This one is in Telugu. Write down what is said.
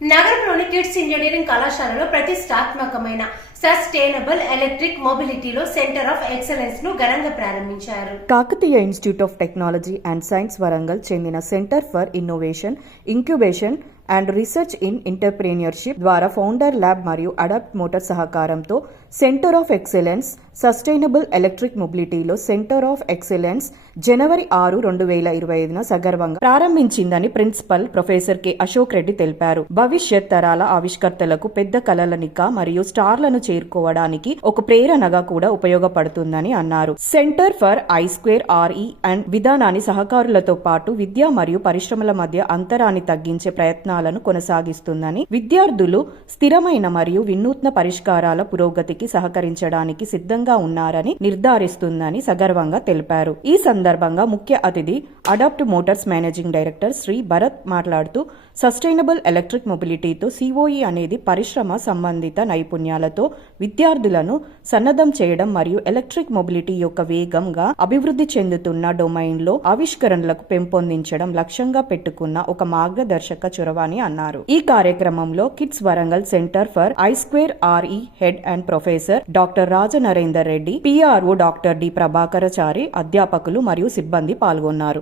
కిడ్స్ ఇంజనీరింగ్ కళాశాలలో ప్రతిష్టాత్మకమైన సస్టైనబుల్ ఎలక్ట్రిక్ మొబిలిటీలో సెంటర్ ఆఫ్ ఎక్సలెన్స్ను ఘనంగా ప్రారంభించారు. Kakatiya Institute of Technology and Science Warangal చెందిన centre for innovation incubation and research in entrepreneurship ద్వారా ఫౌండర్ ల్యాబ్ మరియు అడాప్ట్ మోటార్ సహకారంతో centre of excellence sustainable electric మొబిలిటీలో centre of excellence జనవరి ఆరు రెండు వేల ఇరవై ఐదున సగర్వంగా ప్రారంభించిందని principal professor K. Ashok Reddy తెలిపారు. భవిష్యత్ తరాల ఆవిష్కర్తలకు పెద్ద కలలనిక మరియు స్టార్లను చేరుకోవడానికి ఒక ప్రేరణగా కూడా ఉపయోగపడుతుందని అన్నారు. Centre for I square R E and విధానాన్ని సహకారులతో పాటు విద్య మరియు పరిశ్రమల మధ్య అంతరాన్ని తగ్గించే ప్రయత్నాలను కొనసాగిస్తుందని విద్యార్థులు స్థిరమైన మరియు వినూత్న పరిష్కారాల పురోగతికి సహకరించడానికి సిద్ధంగా ఉన్నారని నిర్ధారిస్తుందని సగర్వంగా తెలిపారు. ఈ సందర్భంగా ముఖ్య అతిథి Adapt Motors managing director Shri Bharat మాట్లాడుతూ సస్టైనబుల్ ఎలక్ట్రిక్ మొబిలిటీతో సిఓఈ అనేది పరిశ్రమ సంబంధిత నైపుణ్యాలతో విద్యార్థులను సన్నద్ధం చేయడం మరియు ఎలక్ట్రిక్ మొబిలిటీ యొక్క వేగంగా అభివృద్ధి చెందుతున్న డొమైన్లో ఆవిష్కరణలకు పెంపొందించడం లక్ష్యంగా పెట్టుకున్న ఒక మార్గదర్శక చొరవని అన్నారు. ఈ కార్యక్రమంలో KITS Warangal centre for I square R E head and professor doctor Raja Narender Reddy PRO doctor D. Prabhakarachari అధ్యాపకులు మరియు సిబ్బంది పాల్గొన్నారు.